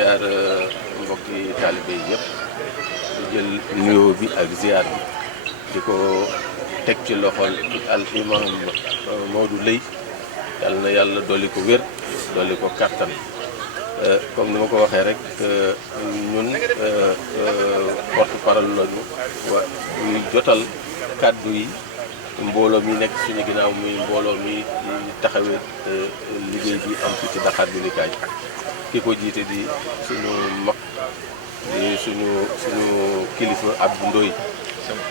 ziar mbokki taalibe yi yëpp di jël nuyoo bi ak ziar bi di ko teg ci loxol al imam Maodo Lay yàlla na yàlla dolli ko wér dolli ko kattan comme ni ma ko waxee rek ñun porte parole lañu wa ñuy jotal kàddu yi mbooloo mi nekk suñu ginnaaw muy mbooloo mi taxawee liggéey bi am fi ci Dakar Binikaay ki ko jiite di suñu mag di suñu kilifa Abdou Ndoye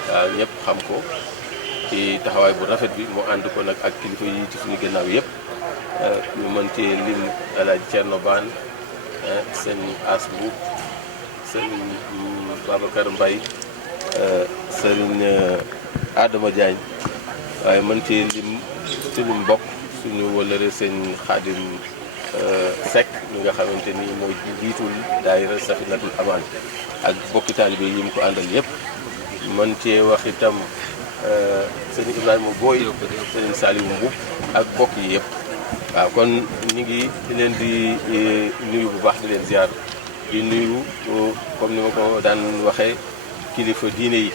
waaw ñëpp xam ko ci taxawaay bu rafet bi mu ànd ko nag ak kilifa yi ci suñu ginnaaw yëpp ñu mën cee lim El Hadj Thierno Bane sëñ As Mbuub sëñ Babacar Mbaye sëriñ Adama Diagne waaye mën cee lim suñu mbokk suñu wëllëre sëñ Xaadim Seck mi nga xamante ni mooy jiitul daayira Safinatul Amaan ak bokki taalibe yi mu ko àndal yëpp mën cee wax itam sëñ Ibrahima Boy sëñ Saliou Mbuub ak bokk yi yëpp waaw kon ñu ngi leen di nuyu bu baax di leen ziar di nuyu comme ni ma ko daan waxee kilifa diine yi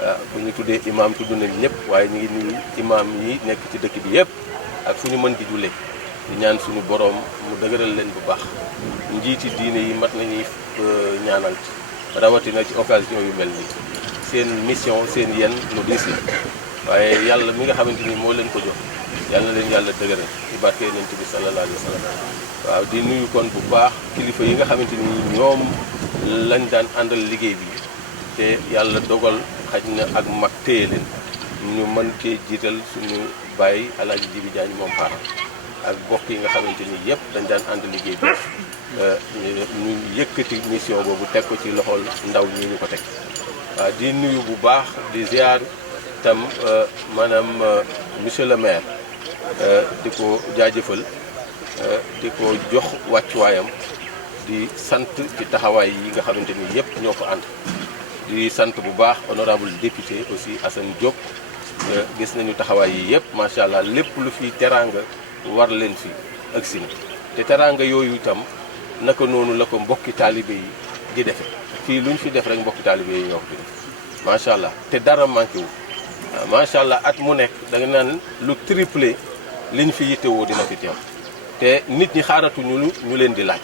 waaw bu ñu tuddee imaam tudd nañ ñëpp waaye ñu ngi nuyu imaam yi nekk ci dëkk bi yëpp ak fu ñu mën di jullee di ñaan suñu boroom mu dëgëral leen bu baax njiiti diine yi mat nañuy ñaanal ci rawatina ci occasion yu mel nii seen mission seen yen lu diis la waaye yàlla mi nga xamante ni moo leen ko jox yàlla na leen yàlla dëgëral ci barke Yonent bi sallallahu alayhi wa sallam waaw di nuyu kon bu baax kilifa yi nga xamante ni ñoom lañ daan àndal liggéey bi te yàlla dogal xaj na ak mag téye leen ñu mën cee jiital suñu bàyyi Alaaji Jibi Jaañ moom paara ak bokk yi nga xamante ni yëpp dañ daan ànd liggéey bi ñu yëkkati mission boobu teg ko ci loxol ndaw ñi ñu ko teg waaw di nuyu bu baax di ziar tam maanaam monsieur le maire di ko jaajëfal di ko jox wàccuwaayam di sant ci taxawaay yi nga xamante ni yëpp ñoo ko ànd di sant bu baax honorable député aussi Assane Diop gis nañu taxawaay yi yëpp macha allah lépp lu fi teraanga war leen fi agsi na te teraanga yooyu itam naka noonu la ko mbokki taalibe yi di defe fii lu ñu fi def rek mbokki taalibe yi ñoo ko fi def macha allah te dara manqué wu waaw macha allah at mu nekk da nga naan lu triplé li ñu fi yittewoo dina fi teew te nit ñi xaaratuñu ñu leen di laaj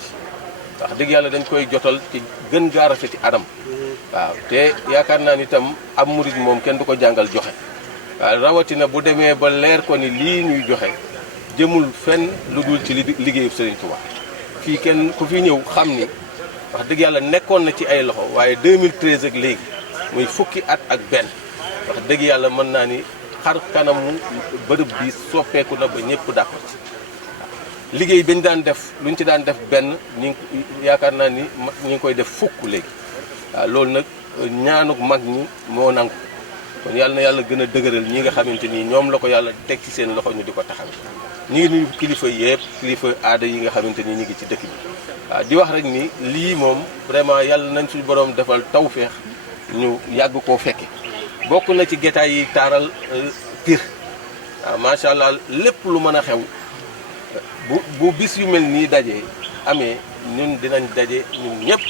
wax dëgg yàlla dañ koy jotal ci gën gaa rafet ci anam waaw te yaakaar naa ni itam am murid moom kenn du ko jàngal joxe waaw rawatina bu demee ba leer ko ni lii ñuy joxe jëmul fenn lu dul ci liggéeyu Sëriñ Tuubaa fii kenn ku fi ñëw xam ni wax dëgg yàlla nekkoon na ci ay loxo waaye 2013 ak léegi muy fukki at ak benn wax dëgg yàlla mën naa ni xar kanamu bërëb bi soppeeku na ba ñëpp d'accord ci liggéey bi ñu daan def lu ñu ci daan def benn ñu yaakaar naa ni ñu ngi koy def fukk léegi waaw loolu nag ñaanuk mag ñi moo nangu kon yàlla na yàlla gën a dëgëral ñi nga xamante ni ñoom la ko yàlla teg ci seen loxo ñu di ko taxaw ñu ngi nuyu kilifa yëpp kilifa aada yi nga xamante ni ñu ngi ci dëkk bi waaw di wax rek ni lii moom vraiment yàlla nañ suñu borom defal tawféex ñu yàgg koo fekke bokk na ci gétaay yi taaral Pire waaw macha allah lépp lu mën a xew bu bis yu mel nii dajee amee ñun dinañ daje ñun ñëpp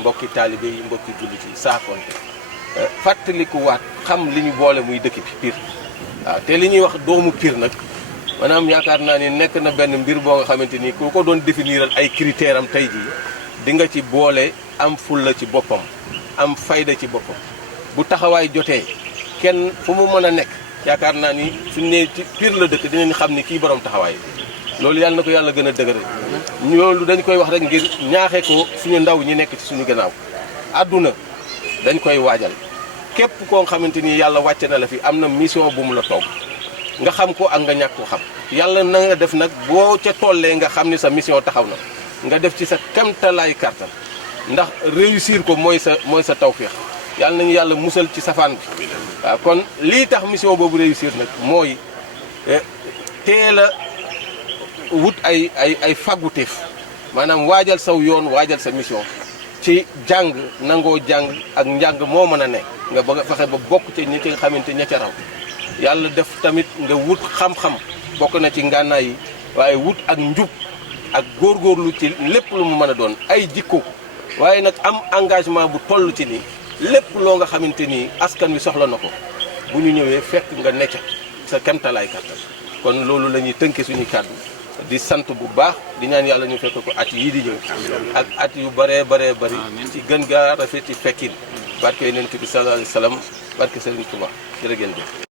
mbokki taalibe yi mbokki jullit yi saakonte fàttaliku waat xam li ñu boole muy dëkk bi Pire waaw te li ñuy wax doomu Pire nag maanaam yaakaar naa ni nekk na benn mbir boo nga xamante ni ku ko doon définiral ay critères am tey jii di nga ci boole am fulla ci boppam am fayda ci boppam bu taxawaay jotee kenn fu mu mën a nekk yaakaar naa ni suñu nee ci Pire la dëkk dinañ xam ni kii borom taxawaay loolu yàlla na ko yàlla gën a dëgëral loolu dañ koy wax rek ngir ñaaxee ko suñu ndaw ñi nekk ci suñu gannaaw àdduna dañ koy waajal képp koo xamante ni yàlla wàcce na la fi am na mission bu mu la toog nga xam ko ak nga ñàkk ko xam yàlla na nga def nag boo ca tollee nga xam ni sa mission taxaw na nga def ci sa kamtalaay kàttan ndax réussir ko mooy sa tawféex yàlla nañu yàlla musal ci safaan bi waaw kon lii tax mission boobu réussir nag mooy teel a wut ay fagguteef maanaam waajal saw yoon waajal sa mission ci jàng nangoo jàng ak njàng moo mën a ne nga bëgg a fexe ba bokk ci ñi ci nga xamante ña ca raw yàlla def tamit nga wut xam-xam bokk na ci ngànnaay yi waaye wut ak njub ak góorgóorlu ci lépp lu mu mën a doon ay jikko waaye nag am engagement bu toll ci ni lépp loo nga xamante ni askan wi soxla na ko bu ñu ñëwee fekk nga necc sa kemtalaay kàttan kon loolu la ñuy tënke suñuy kàddu di sant bu baax di ñaan yàlla ñu fekk ko at yii di ñëw ak at yu bëree bëri ci gën gaa rafet ci fekkin barke Yonent bi sallallahu alayhi wa sallam barke Serigne Touba jërë ngeen jëf